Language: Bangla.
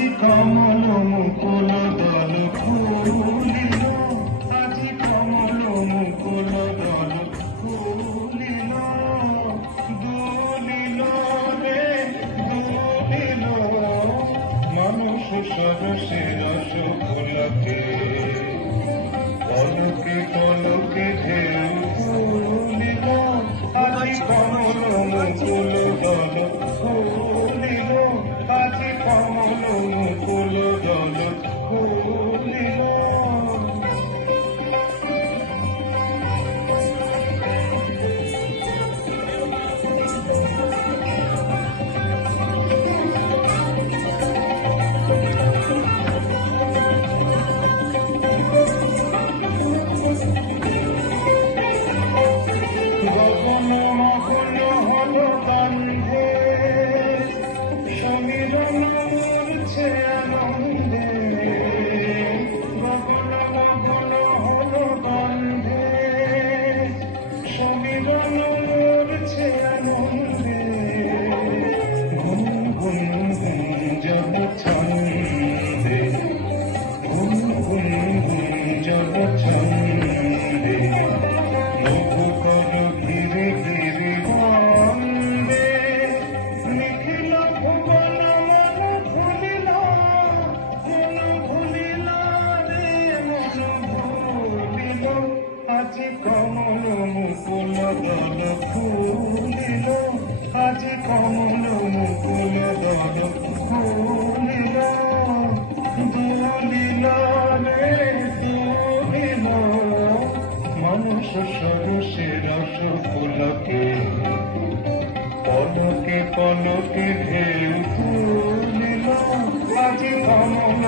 আজি কমল মুকুল দল ফুলিল, আজি কমল মুকুল দল ফুলিল, দুলিল রে দুলিল মানুষ সরসে রস ফুলকে, পলকে পলকে ঢেউ তুলিল, আজি কমল মুকুল দল ফুলিল, আজি কমল মুকুল দল ফুলিল। আজি কমল মুকুল দল ফুলিল, আজি কমল মুকুল দল ফুলিল, দুলিল রে দুলিল মানুষ সরসে রস ফুলকে, পলকে পলকে ঢেউ তুলিল, আজি কমল